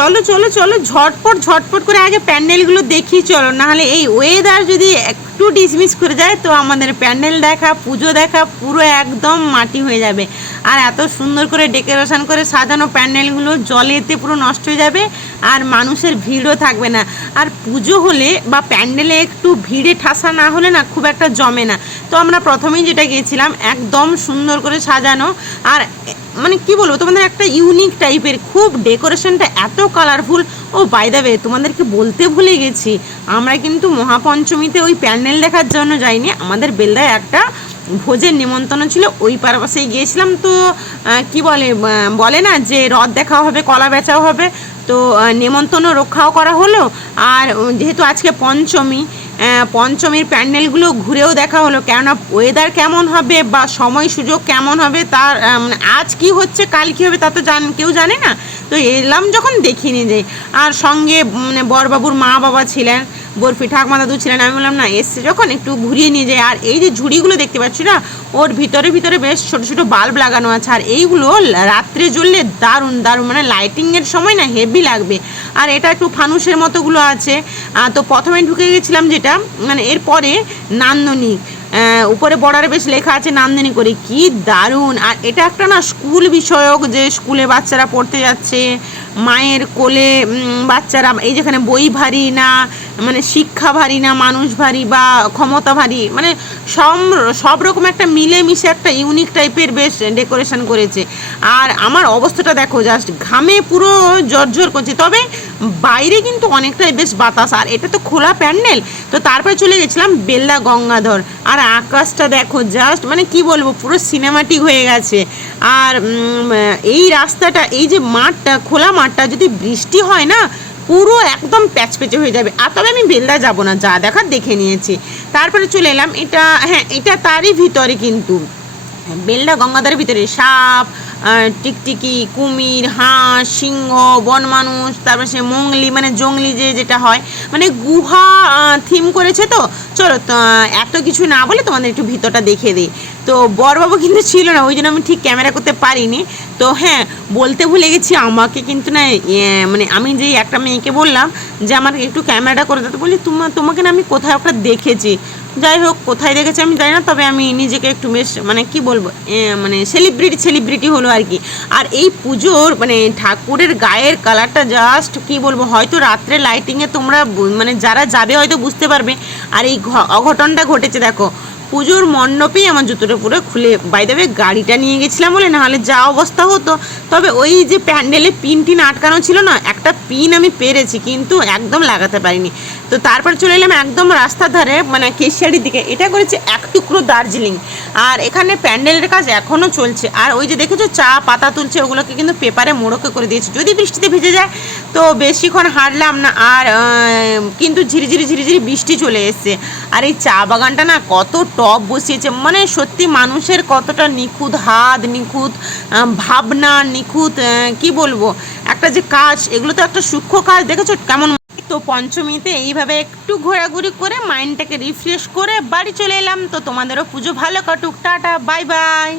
চলো চলো চলো, ঝটপট ঝটপট করে আগে প্যান্ডেলগুলো দেখি, চলো। নাহলে এই ওয়েদার যদি একটু ডিসমিস করে যায়, তো আমাদের প্যান্ডেল দেখা, পুজো দেখা, পুরো একদম মাটি হয়ে যাবে। আর এত সুন্দর করে ডেকোরেশন করে সাজানো প্যান্ডেলগুলো জলেতে পুরো নষ্ট হয়ে যাবে, আর মানুষের ভিড়ও থাকবে না। আর পুজো হলে বা প্যান্ডেলে একটু ভিড়ে ঠাসা না হলে না খুব একটা জমে না। তো আমরা প্রথমেই যেটা গিয়েছিলাম একদম সুন্দর করে সাজানো, আর মানে কি বলব, তোমাদের একটা ইউনিক টাইপের খুব ডেকোরেশনটা এত কালারফুল ও বাই দ্য তোমাদেরকে বলতে ভুলে গেছি, আমরা কিন্তু মহাপঞ্চমীতে ওই প্যান্ডেল দেখার জন্য যাইনি। আমাদের বেলদায় একটা ভোজের নিমন্ত্রণ ছিল, ওই পারপাসেই গিয়েছিলাম। তো কি বলে বলে না যে রথ দেখাও হবে, কলা বেচাও হবে। তো নেমন্তন্ন রক্ষাও করা হলো। আর যেহেতু আজকে পঞ্চমী পঞ্চমীর প্যান্ডেলগুলো ঘুরেও দেখা হলো, কেননা ওয়েদার কেমন হবে বা সময় সুযোগ কেমন হবে, তার মানে আজ কি হচ্ছে, কাল কী হবে তা তো জান, কেউ জানে না। তো এলাম যখন দেখিনি যে, আর সঙ্গে মানে বরবাবুর মা বাবা ছিলেন বরফি ঠাকমা দাদু ছিলেন আমি বললাম, না, এসছে যখন একটু ঘুরিয়ে নিয়ে যাই আর এই যে ঝুড়িগুলো দেখতে পাচ্ছি না, ওর ভিতরে ভিতরে বেশ ছোট ছোট বাল্ব লাগানো আছে। আর এইগুলো রাত্রে জ্বললে দারুণ দারুণ মানে লাইটিংয়ের সময় না হেভি লাগবে। আর এটা একটু ফানুসের মতোগুলো আছে। তো প্রথমে ঢুকে গেছিলাম যেটা মানে এরপরে নান্দনিক। উপরে বর্ডারে বেশ লেখা আছে নান্দনী করে কি দারুণ! আর এটা একটা না স্কুল বিষয়ক যে স্কুলে বাচ্চারা পড়তে যাচ্ছে, মায়ের কোলে বাচ্চারা, এই যেখানে বই ভারী না মানে শিক্ষা ভারী না, মানুষ ভারী বা ক্ষমতা ভারী মানে সব সব রকম একটা মিলেমিশে একটা ইউনিক টাইপের বেশ ডেকোরেশন করেছে। আর আমার অবস্থাটা দেখো জাস্ট ঘামে পুরো জর্জর করছে। তবে বাইরে কিন্তু অনেকটাই বেশ বাতাস। আর এটা তো খোলা প্যান্ডেল, তো তারপরে চলে গেছিলাম বেল্লা গঙ্গাধর। আর আকাশটা দেখো জাস্ট মানে কি বলব, পুরো সিনেমাটিক হয়ে গেছে। আর এই রাস্তাটা, এই যে মাঠটা, খোলা মাঠটা, যদি বৃষ্টি হয় না পুরো একদম প্যাচপেচে হয়ে যাবে। আর তবে আমি বেলদা যাব না, যা দেখার দেখে নিয়েছি। তারপরে চলে এলাম, এটা হ্যাঁ এটা তারই ভিতরে কিন্তু বেলদা গঙ্গাধারের ভিতরে, সাপ টিকটিকি, কুমির, হাঁস, সিংহ, বন মানুষ, তারপরে সে মংলি মানে জংলি যে যেটা হয় মানে গুহা থিম করেছে তো। চলো এত কিছু না বলে তোমাদের একটু ভিতরটা দেখে দিই। তো বরবাবু কিন্তু ছিল না, ওই জন্য আমি ঠিক ক্যামেরা করতে পারিনি। তো হ্যাঁ বলতে ভুলে গেছি, আমাকে কিন্তু না মানে আমি যেই একটা মেয়েকে বললাম যে আমার একটু ক্যামেরাটা করে দিতে বলি তোমা, তোমাকে না আমি কোথাও একটা দেখেছি। যাই হোক, কোথায় দেখেছি আমি জানি না, তবে আমি নিজেকে একটু বেশ মানে কি বলব মানে সেলিব্রিটি সেলিব্রিটি হলো আর কি। আর এই পুজোর মানে ঠাকুরের গায়ের কালারটা জাস্ট কি বলব, হয়তো রাত্রে লাইটিংয়ে তোমরা মানে যারা যাবে হয়তো বুঝতে পারবে। আর এই অঘটনটা ঘটেছে, দেখো পুজোর মণ্ডপেই আমার জুতোটা পুরো খুলে বাই দেবে গাড়িটা নিয়ে গেছিলাম বলে, নাহলে যা অবস্থা হতো। তবে ওই যে প্যান্ডেলে পিন টিন আটকানো ছিল না, একটা পিন আমি পেরেছি, কিন্তু একদম লাগাতে পারিনি। তো তারপর চলে এলাম একদম রাস্তার ধারে মানে কেশিয়ারির দিকে। এটা করেছে এক টুকরো দার্জিলিং। আর এখানে প্যান্ডেলের কাজ এখনও চলছে। আর ওই যে দেখেছ, চা, পাতা তুলছে, ওগুলোকে কিন্তু পেপারে মোড়কে করে দিয়েছে। যদি বৃষ্টিতে ভিজে যায়, তো বেশিক্ষণ হাঁটলাম না। আর কিন্তু ঝিরিঝিরি ঝিরিঝিরি বৃষ্টি চলে এসছে। আর এই চা বাগানটা না কত টপ বসিয়েছে। মানে সত্যি মানুষের কতটা নিখুঁত হাত, নিখুঁত ভাবনা, নিখুঁত কি বলব? একটা যে কাজ, এগুলো তো একটা সূক্ষ্ম কাজ। দেখেছ কেমন তো পঞ্চমীতে এইভাবে একটু ঘোরাঘুরি করে মাইন্ডটাকে রিফ্রেশ করে বাড়ি চলে এলাম। তো তোমাদেরও পুজো ভালো কাটুক। Tata bye bye